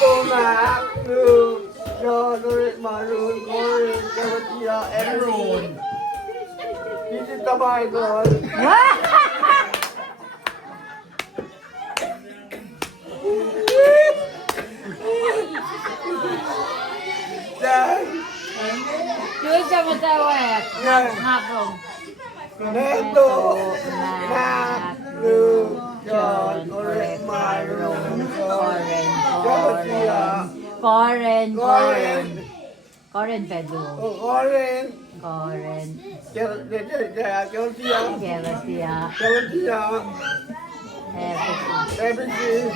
cô mà đưa cho tôi mà rồi cô cho chị em rồi đi đi tao bài rồi đây Chưa cho người ta quẹt. Ngọc rồi. nè tôi nạc đưa cho tôi mà rồi Koren. Koren. Koren Pedro. Koren Koren. cho chị Celestia. cho chị Everything. everything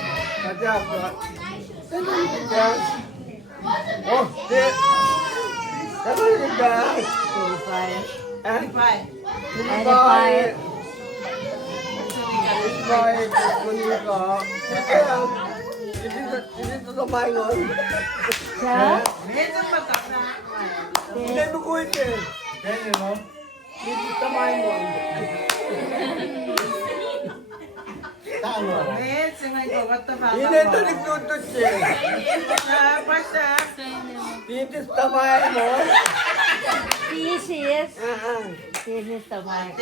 ada apa kita oh dia apa kita Purify. edify kunjungan ini tuh main loh Siya? ini buku ini ini loh ini tuh main loh ini tuh ditutup sih ini tuh main loh This is the mic.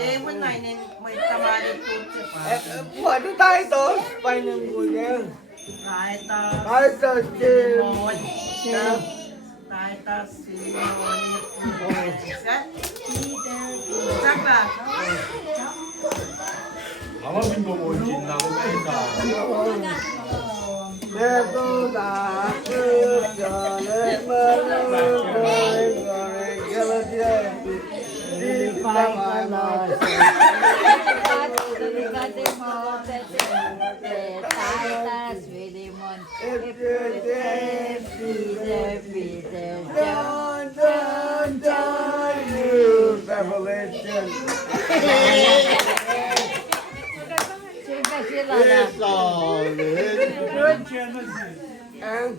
buat itu tayo main yang punya tayo sih Ama bingo mo din na ako ka. Neto da kujale malu galadia di pamano Revelation. It's all good. And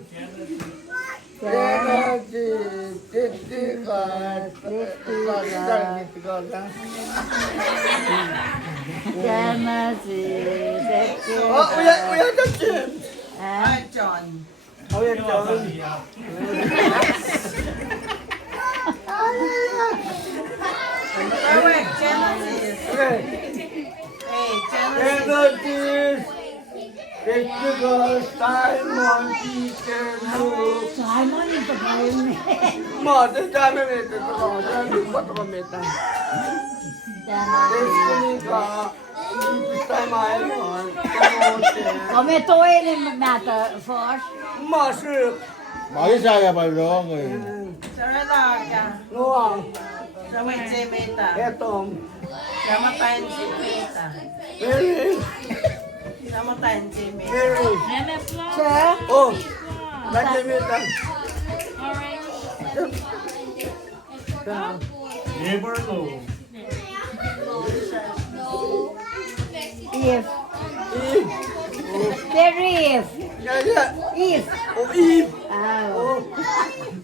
oh, we have the gym. John. Oh, yeah, John. Genesis. Okay. Hey, Genesis. Genesis. Simon Peter Luke. Simon is the name. Mo, the time ito ko. Dami ko to meta. Destiny ka. Simon. Come to any matter first. Mo, sir. Mari saya pa long eh. Saralaga. Noah. Sama Jemeta. Etom. Sama tayo Jemeta. Mary. Sama tayo Jemeta. Mary. Sir? Oh. Najemita. Never know. If. Eve. Very if. Yeah, yeah. If. Oh, Eve. Oh. Oh.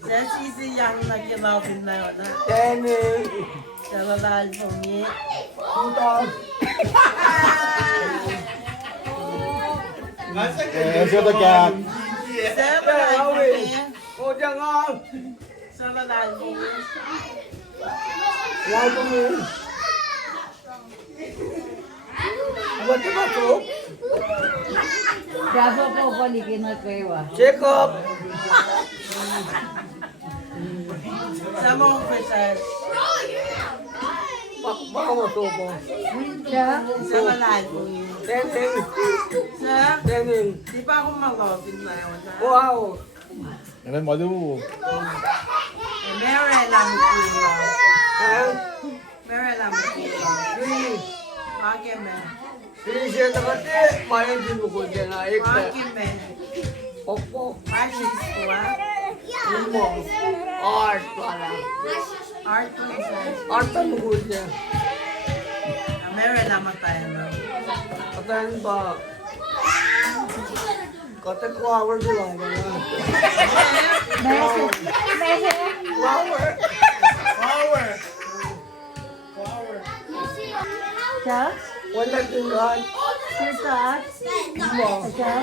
That's easy young na kilawin na yun. Danny. Saralaga for me. Rudolph. Eso to cat. Saralaga for me. Oh, jangan. Saralaga for me. Lagu ni. Buat apa tu? Siapa po po likinot kayo ah? Jacob. Sama ang Christmas. Bawa tu po. Siya? Saralaga for me. Danny. Sir, Danny. di ba ako malawin na yun? Wow. Ano malu. Mary lang kulo. Ah. Mary lang kulo. Ini. Bakit me? Ini siya nakati. Mayan din ko dyan na ik. Bakit me? Opo. Magic school, ha? Limo. Art pala. Art classes. Art ang ko dyan. Mary lang tayo na. Katayan ba? Kata ko hour di ba? Messi. Messi. Flower. Power. Siya? Wala din lahat. Siya? Mo. Siya?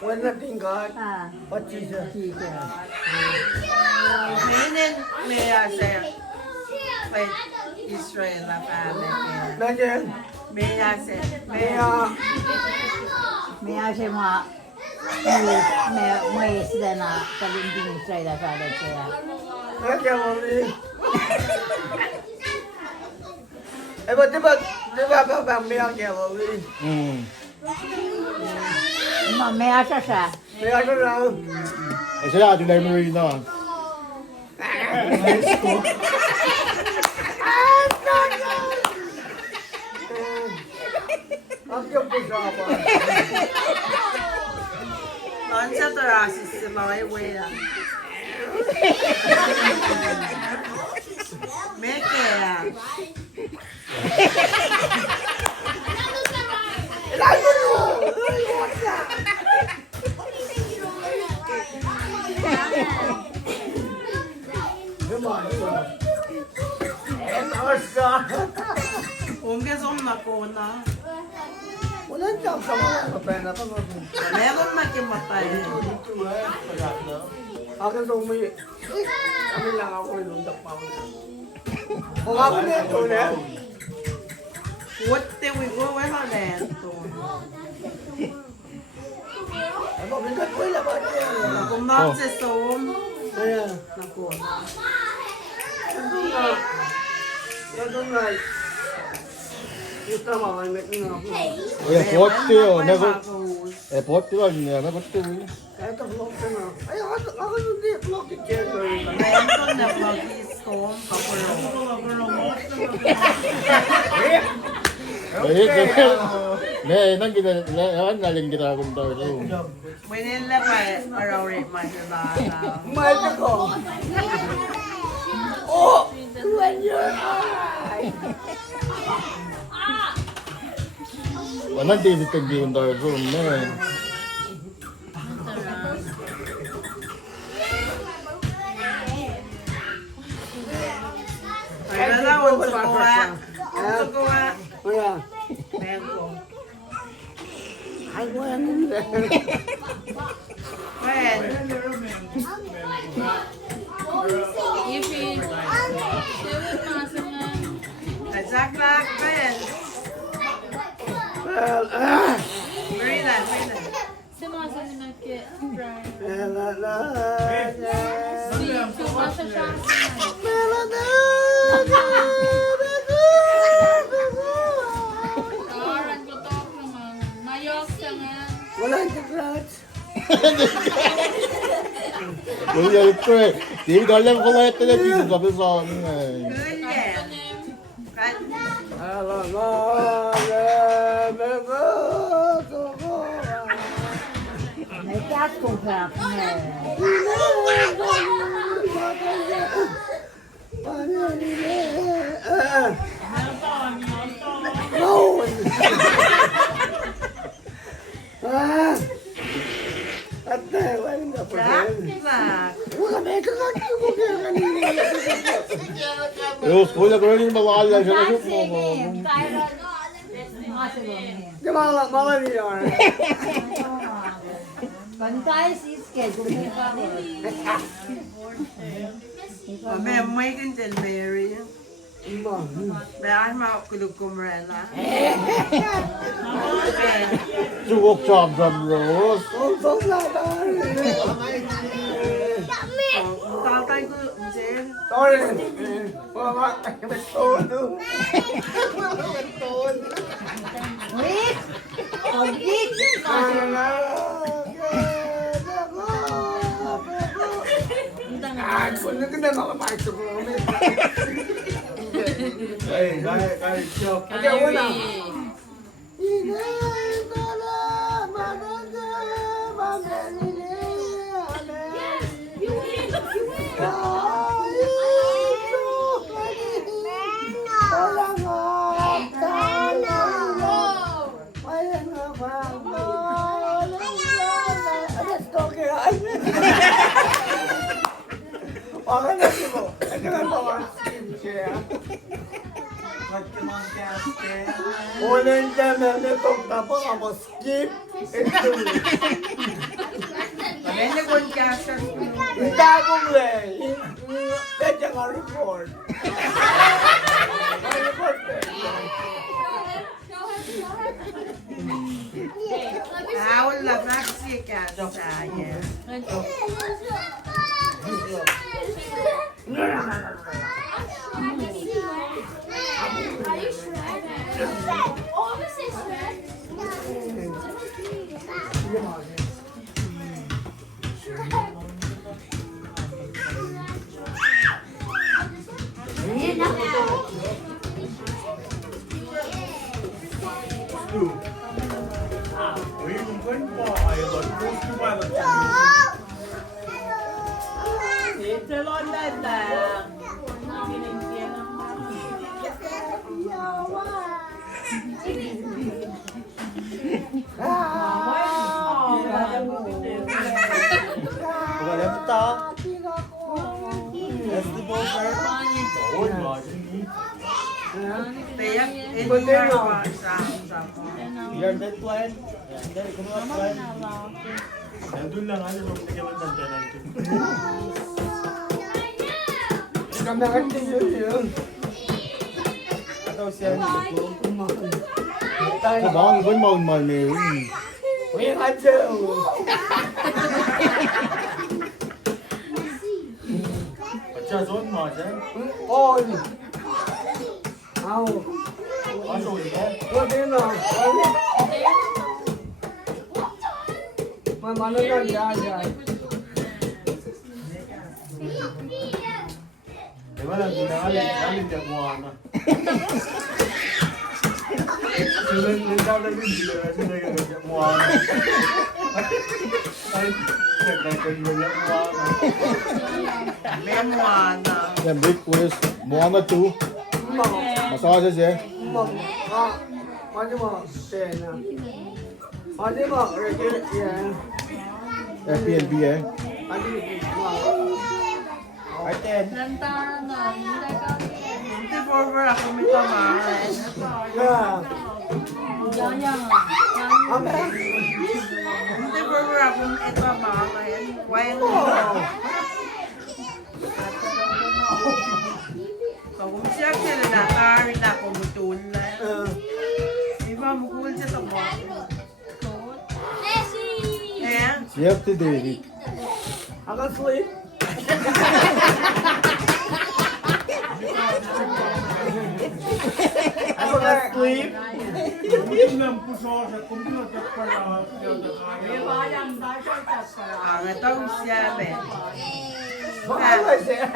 When nothing God, 啊， but Jesus. 记着。明年没有谁ไปอิสราเอลละป่ะแม่ Nandiyan, แม่ยาเสร็จแม่ kaya, 没有什么，没是在那，在林地睡的啥的去啊？ nandiyan mo rin. Eh, ba't di ba pabambihan kaya mo rin? 嗯，没有啥啥， Kaya ko lang. siya ate na Marina. Ang kiyong pusapan. ร้อนจะตราสิ100เวลแม่แก่อะ Ilayo mo! Ilayo ka! Naman, naman. Eh, tawas ka. ผมแค่ส้มna ko na Walang job sa mga kapena pa mag- meron na kimatay Akin sa umi. Kami lang ako ilundak pa ako. Kung ako na ito na. วัดเตวิโก้ไว้มาแดนตัว Ay, mabigat ko ilaban niya. ผมนอนเสส้ม Ayan. na ko Nandun na. Nandun na. Yung tama, may met nga ako. 왜 버티요? 내가 에 버티가 있네. 나 버티고. Eto, vlog ka na. Ay, ako hindi. Vlog ka dyan. แม่ต้นแบบเราที่ส้มกับโปร 네, 난 기다, 난 날린 기다 본다 그래서. ไม่ได้เล่นไปเราเรียนมาจะลาแล้ว Mahal ko. Oh! When you're alive! 완전 데이트 땡기 온다 그래서 네. ไปแล้วนะวันสุกวะสุกวะ Kaya, แม่กู ay ko yan hindi. แม่ Ifi, seven masa na. แต่จักรักแม่ Well, ไม่ได้ไม่ได้ Semasa ni Makke, Brian. well, Si, masa siya. Karan ko to naman. Mayok sa nga. Walang congrats. 우리가 이때 데이트 하려고 그거 했더니 지금 가면서 네. คืนแย่กัน May kat kong crap na. At wala na paรัก rin. มาก Wala may kakakyo ko kaya kanina. 요 소리가 그러니 막 알라 저러고 뭐. Di ba, mga niya. Pantay si schedule niya pa. แม่ไม่กันเจนเมรี่ Iba. แม่ให้มาคุยกับกุมเรล่ะแม่ 주걱 잠잠로. Song na tayo. ตาใต้กูเจน Sorry. Mama, may todo. May todo. Wait! Pagit! Ah, kung na ka na makapasok ko kami. Ay, joke. Okay, una. Okay na siya. Ito na mga skin siya. Ulan dyan na nitong tapos ako skip. Ito. May nag-podcast Itagong le. Kaya nga report. Ahol na Mexican saya. Wala mo ta. SD Bover. Tiyak, Your dead plan. Dari kumulak plan. Nandun lang, ano, nagkaman ng danan ko. Kami ang yun. Ito siya. Tayo. Kabang ibon maun man meron. May hadyo. Atcha, zon mo, dyan. On. Aw. Aso, di ba? Pwede na. Mano na dyan. Di ba, nandun na alin niya kuha na. Sila na rin sila, sila niya kuha na. Ay, nagkakon mo lang kuha na. Memoana. Yan big quiz. Moana 2. Masaka siya. Ano mo? Tena. Ano mo? Regular yan. FPLB eh. Ano mo? Ay, 10. Hindi forward ako may tamaran. Yeah. Amen. Hindi forward ako may tamaran. When kung siya sila na kari na kumutun na. Di ba, mukul siya sa mga. Eh? Chef to David. I can sleep. I can sleep. Kung puso sa kumpulot at pala, Ang itong siya, be. Ano ba siya?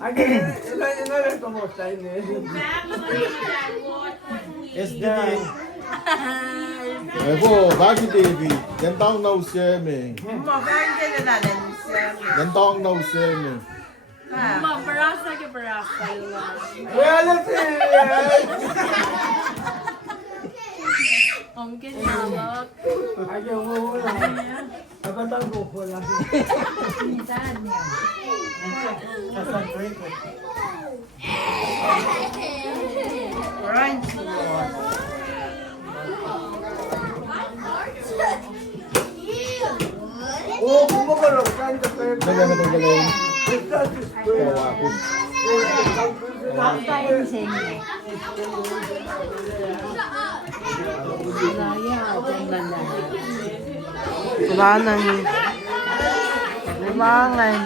Ilan mo sa inyo? SD. Eh po, bakit David? Yan taong nausya eh. Makain ka na natin siya, be. Yan taong nausya eh. Ha? Wala siya! Ayaw mo wala. Nabatang ko wala. Orange sauce. Oo, kumakalok. Saan ka kayo? Dala na itong galawin. Kawa ko. Wala nang limangan.